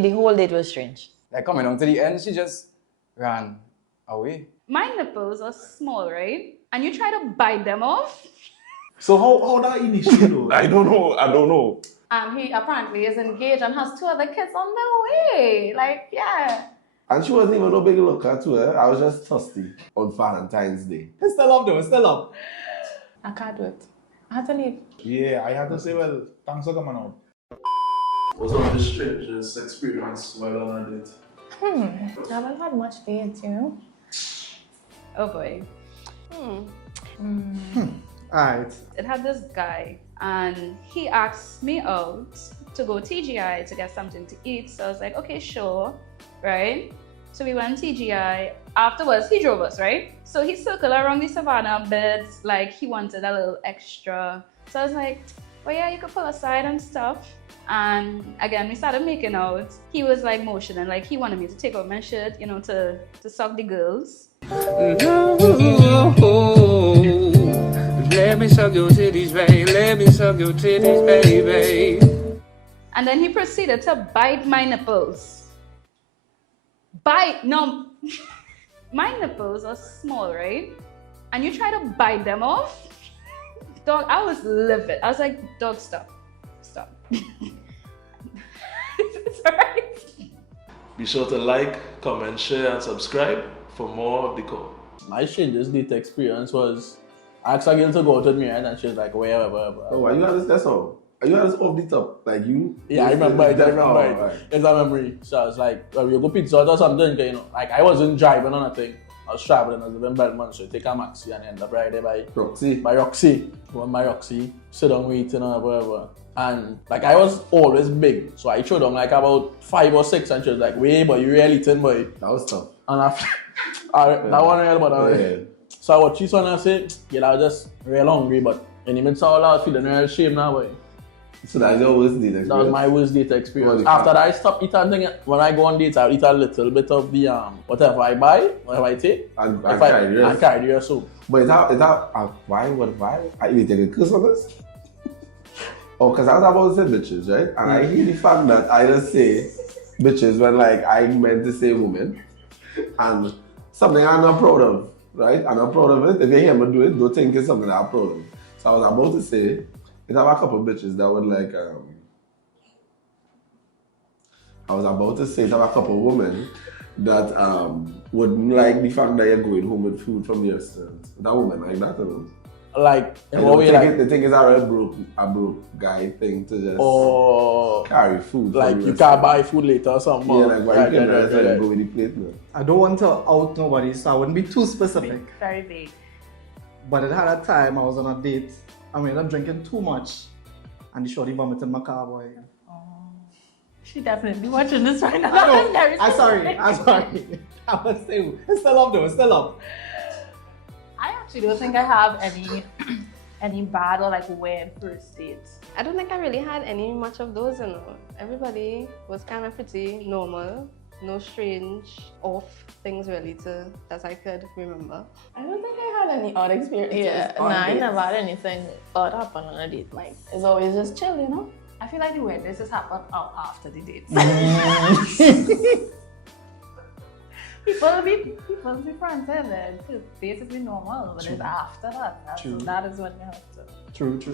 The whole date was strange. Like coming down to the end, she just ran away. My nipples are small, right? And you try to bite them off. So how that initially though? I don't know. And he apparently is engaged and has 2 other kids on the way. Like, yeah. And she wasn't even no big looker to her. I was just thirsty on Valentine's Day. It's still up though, it's still up. I can't do it. I had to leave. Yeah, I had to say, well, thanks for coming out. What's one of the strangest experience while on a date? I haven't had much dates, you know? Oh boy. Alright. It had this guy and he asked me out to go TGI to get something to eat. So I was like, okay, sure, right? So we went TGI. Afterwards, he drove us, right? So he circled around the savannah a bit, like he wanted a little extra. So I was like, well, yeah, you could pull aside and stuff. And again, we started making out. He was like motioning, like he wanted me to take off my shirt, you know, to suck the girls. Let me suck your titties, babe. Let me suck your titties, baby. And then he proceeded to bite my nipples. Bite, no. My nipples are small, right? And you try to bite them off? Dog, I was livid. I was like, dog, stop. Stop. It's alright. Be sure to like, comment, share, and subscribe for more of the call. My strangest date experience was I asked a girl to go out with me, right? And she was like, wherever. Oh, are you at this? That's all. Are you at this off the top? Like you? Yeah, I remember it. Right. It's a memory. So I was like, we go pizza Hut or something, you know. Like I wasn't driving or nothing. I was traveling. I was living in Belmont, so I take a maxi and end up right there by Roxy. Go on my Roxy, sit down waiting or whatever. And like I was always big, so I showed them like about 5 or 6, and she was like, "Wait, but you really thin, boy." That was tough. And after that one real, but so I watched this one and I said, "Yeah, I was just real hungry, but in the midst of all, I was feeling real shame now, boy." So that's your worst date experience? That was my worst date experience. After that, I stopped eating. When I go on dates, I eat a little bit of the whatever I buy, whatever I take, and carry the rest. So, but is that why? Are you taking a curse on this? Oh, because I was about to say bitches, right? And I hear the fact that I just say bitches when like I meant to say women, and something I'm not proud of, right? I'm not proud of it. If you hear me do it, don't think it's something that I'm proud of. So I was about to say, it have a couple of bitches that would like, I was about to say, it have a couple of women that wouldn't like the fact that you're going home with food from the restaurant. That woman like that, you know? Like, in what way, like? The thing is a broke guy thing to just carry food. Like, you can't buy food later or something. Yeah, like, why you can go with the plate now? I don't want to out nobody, so I wouldn't be too specific. Very vague. But it had a time I was on a date. I ended up drinking too much, and the shorty vomited in my car, boy. Oh, she definitely watching this right now. I'm sorry. I was saying, it's still up though, it's still up. I actually don't think I have any bad or like weird first dates. I don't think I really had any much of those, you know. Everybody was kind of pretty normal. No strange off things really that I could remember. I don't think I had any odd experiences. Yeah, I never had anything odd happen on a date. Like, it's always just chill, you know? I feel like the weirdness has happened after the date. People will be friends and then first date has been normal, but it's after that. That is when you have to. True. So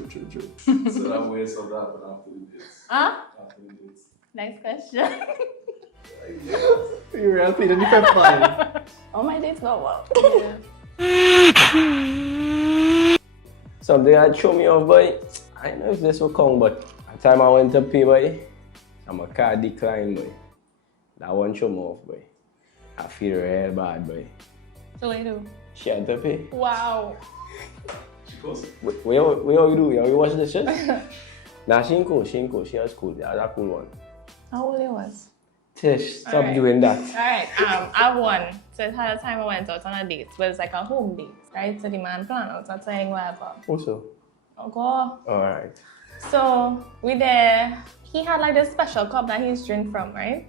that way something happened after the dates. After the dates. Next question. You really pleaded the fifth line. All my dates go well. Yeah. Something that threw me off, boy. I don't know if this will come, but at the time I went to pay, boy, and my card declined, boy. That one threw me off, boy. I feel real bad, boy. So what do you do? She had to pay. Wow. She goes. What you do? You watch this shit? Nah, she ain't cool. She was cool. That was a cool one. How old it was? Tish, stop doing that. Alright, I won. So it had a time I went out on a date, but it's like a home date, right? So the man planned out a thing, whatever. Also? Okay. Alright. So we there, he had like this special cup that he's drink from, right?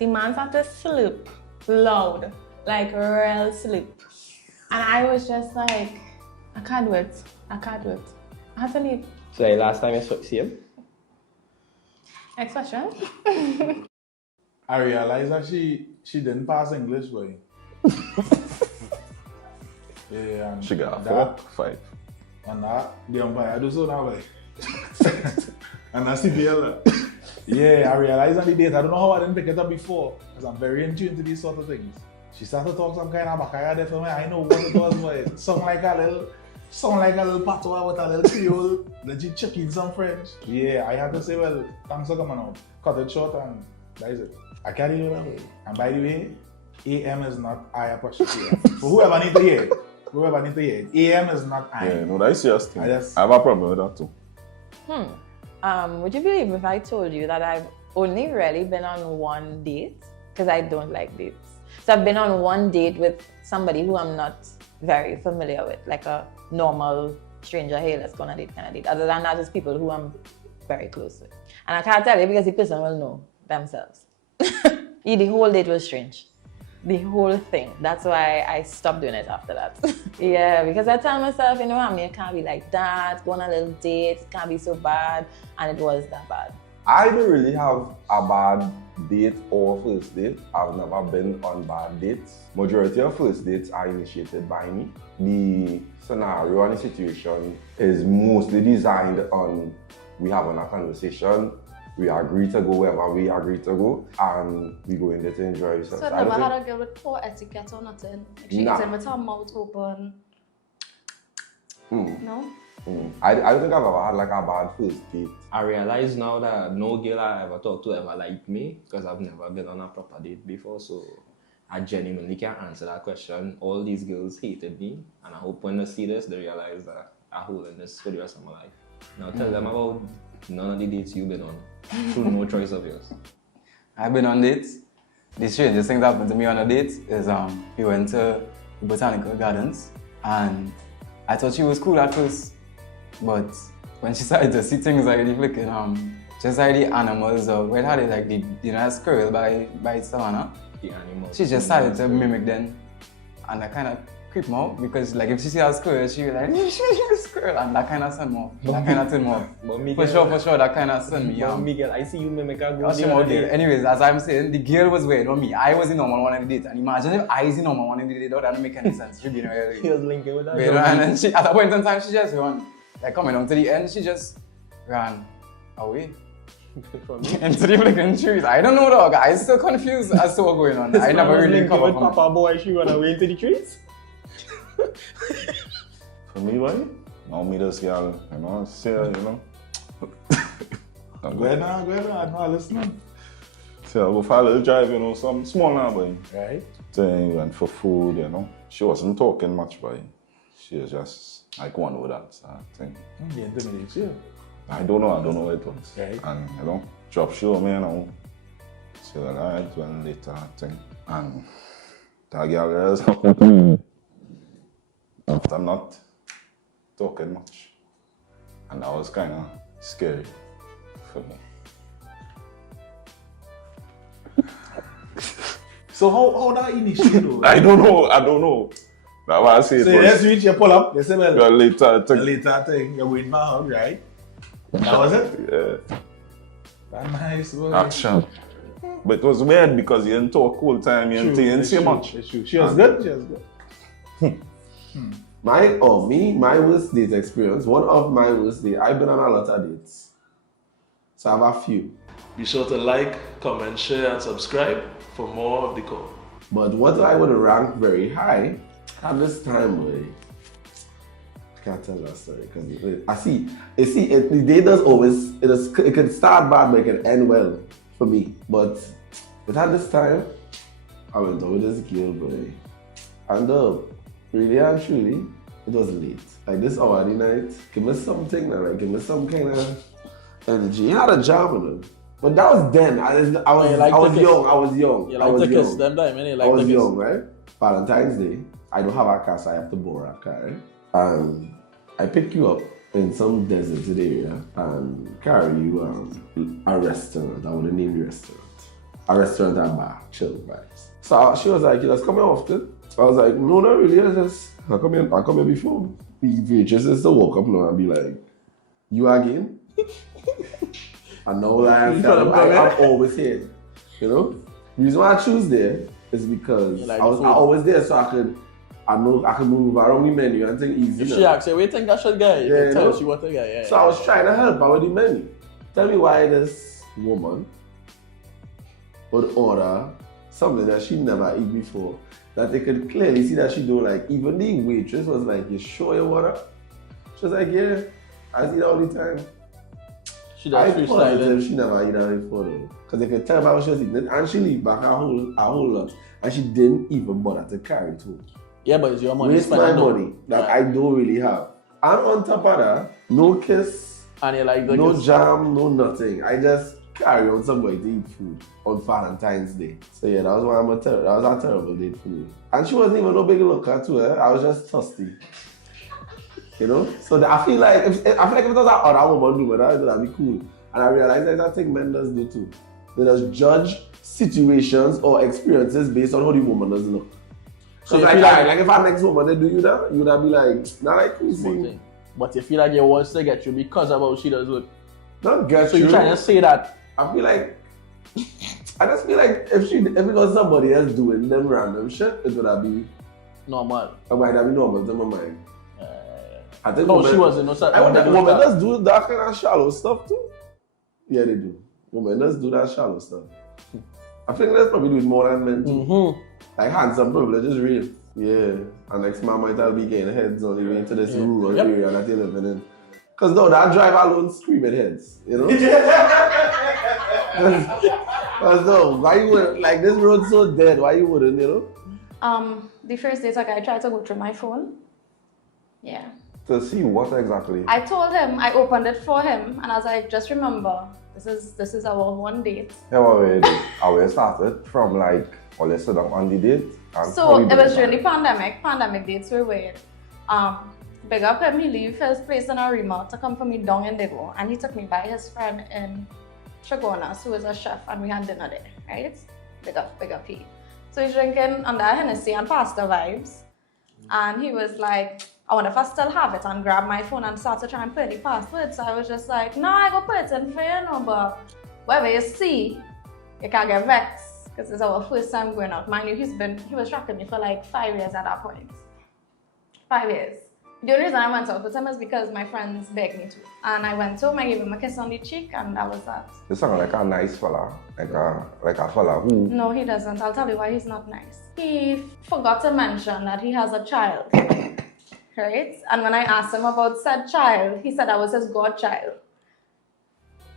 The man had to slurp loud, like real slurp. And I was just like, I can't do it. I had to leave. So last time you see him? Next question. I realized that she didn't pass English, boy. Yeah, and She got a that, 4, 5. and that, the umpire do so now, boy. And that's CPL. Yeah, I realized on the date, I don't know how I didn't pick it up before, because I'm very in tune to these sort of things. She started to talk some kind of Bakaya there for me. I know what it was, boy. Sound like a little patois with a little Creole, legit chicken, some French. Yeah, I had to say, well, thanks for coming out. Cut it short and that is it. I carry you that way. And by the way, AM is not I apostrophe. For whoever need to hear it. AM is not I. Yeah, no, that's serious thing. I I just- have a problem with that too. Would you believe if I told you that I've only really been on one date? Because I don't like dates. So I've been on one date with somebody who I'm not very familiar with, like a normal stranger, hey, let's go on a date kind of date. Other than that, just people who I'm very close with. And I can't tell you because the person will know themselves. The whole date was strange. The whole thing. That's why I stopped doing it after that. Yeah, because I tell myself, you know, I mean, it can't be like that. Go on a little date, it can't be so bad. And it was that bad. I don't really have a bad date or first date. I've never been on bad dates. Majority of first dates are initiated by me. The scenario and the situation is mostly designed on we having a conversation, we agree to go wherever we agree to go, and we go in there to enjoy ourselves. So never had a girl with poor etiquette or nothing? Like she Nah. eats with her mouth open? No? I don't think I've ever had like a bad first date. I realize now that no girl I ever talked to ever liked me because I've never been on a proper date before, so I genuinely can't answer that question. All these girls hated me, and I hope when they see this, they realize that I'm holding this for the rest of my life. Now tell them about none of the dates you've been on, through no choice of yours. I've been on dates. The strangest thing that happened to me on a date is we went to the botanical gardens, and I thought she was cool at first, but when she started to see things like the flicking, just like the animals, where had it like the squirrel by savannah, The animals. she just started to mimic them, and that kind of creeped me out because like if she see a squirrel, she was like a squirrel, and that kind of sent me off. That kind of turned me off. For sure, that kind of sent me off. Miguel, I see you mimic a Gosh, anyways, as I'm saying, the girl was weird on me. I was the normal one in the date, and imagine if I was the normal one in the date, that doesn't make any sense. She'd be really He was linking with that. and then she, at that point in time, she just ran. Like coming down to the end, she just ran away. From me. Into the flicking trees. I don't know, dog. I'm still confused as to what's going on. I never really covered from Papa boy, she run away into the trees. For me, boy, now me this girl, you know, see her, you know. Go ahead now, I'm listening. See her go for a little drive, you know, some small now, boy. Right. Then we went for food, you know. She wasn't talking much, boy. She was just like one with that thing. The intimidation. I don't know what it was. Right. And, you know, drop show me, you know. So like, alright, well, later, thing. And that girl is after not talking much. And that was kind of scary for me. So how that initiate though? I don't know. That's why I say So it was. let's reach your pull up. They say, well, Well, later, the later thing, you're waiting for her, right? That was it? Yeah. That nice, boy. Action. But it was weird because you didn't talk all the time, you didn't say much. It's true. She was good. My worst date experience, one of my worst dates, I've been on a lot of dates. So I have a few. Be sure to like, comment, share, and subscribe for more of the call. But what I would rank very high at this time, boy, I can't tell that story because the day does always, it can start bad but it can end well for me. But at this time, I went out with this girl, boy. And really and truly, it was late. Like this hour of the night, give me something, like give me some kind of energy. He had a job with him. But that was then. I was young. You like to kiss them time, innit? I was young, right? Valentine's Day, I don't have a car, so I have to borrow a car, right? And I pick you up in some deserted area and carry you a restaurant. I would name the restaurant. A restaurant and bar, chill vibes. So she was like, you just come here often? I was like, no, not really. I come here before. The waitress is to walk up now and be like, you again? And now I'm always here. You know? The reason why I choose there is because like I was always there so I could move around the menu and think easy. If she asks, what do you think I should get? You can tell she what to get. Yeah, so I was trying to help her with the menu. Tell me why this woman would order something that she never eat before. That they could clearly see that she don't like. Even the waitress was like, you sure you order? She was like, yeah, I eat all the time. She does freestyle. She never eat that before though. Because they could tell by what she was eating. And she leave back a whole lot. And she didn't even bother to carry it home. Yeah, but it's your money. Waste my money that I don't really have. And on top of that, no kiss, and you like no jam, no nothing. I just carry on somewhere to eat food on Valentine's Day. So yeah, that was a terrible date for me. And she wasn't even no big looker too. I was just thirsty. You know? So I feel like if it was an other woman doing that, that'd be cool. And I realized that I think men does do too. They just judge situations or experiences based on how the woman does look. So like if our next woman they do you that, you would be like, not like cool thing. But you feel like you want to get you because of how she does look. Not get so you. So you're trying to say that. I feel like I just feel like if it was somebody else doing them random shit, it would be normal. It might have been normal to my mind. I think she wasn't. Women just do that kind of shallow stuff too. Yeah, they do. Women just do that shallow stuff. I think let's probably do it more than men too. Like handsome privilege is real. Yeah. And next man might be getting heads on the way into this rural area that you're living in. Because no, that driver alone screaming heads, you know? Because no, why you wouldn't, like this road's so dead, why you wouldn't, you know? The first date, like I tried to go through my phone. Yeah. To see what exactly? I told him, I opened it for him, and I was like, just remember, this is our one date. Yeah, we started from like, or let's sit down on the date. So it was during the pandemic. Pandemic dates were weird. Big up him, he leave his place in Arima to come for me down in Digo, and he took me by his friend in Chagonas, who is a chef, and we had dinner there, right? Big up he. So he's drinking under Hennessy and pasta vibes, and he was like, I wonder if I still have it, and grabbed my phone and started to try and put the password. So I was just like, no, I go put it in for you, no, but whatever you see, you can't get vexed. Because it's our first time going out. Mind you, he was tracking me for like 5 years at that point. 5 years. The only reason I went out with him is because my friends begged me to. And I went home, I gave him a kiss on the cheek, and that was that. You sound like a nice fella. Like a fella who... No, he doesn't. I'll tell you why he's not nice. He forgot to mention that he has a child. Right? And when I asked him about said child, he said that was his godchild.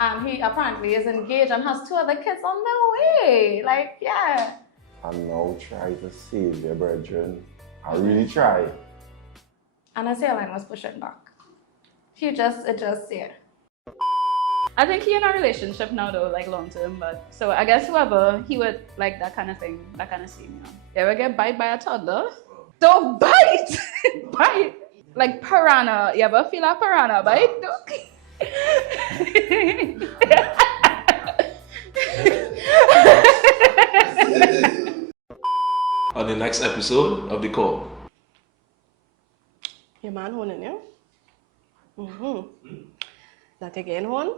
And he apparently is engaged and has 2 other kids on the way. Like, yeah. And now try to save your brethren. I really try. And his hairline was pushing back. Yeah. I think he in a relationship now though, like long term, but so I guess whoever he would like that kind of thing, that kind of scene, you know. You ever get bite by a toddler? Don't bite! Bite! Like piranha. You ever feel a piranha bite? On the next episode of The Call. Your man home in you? That again home?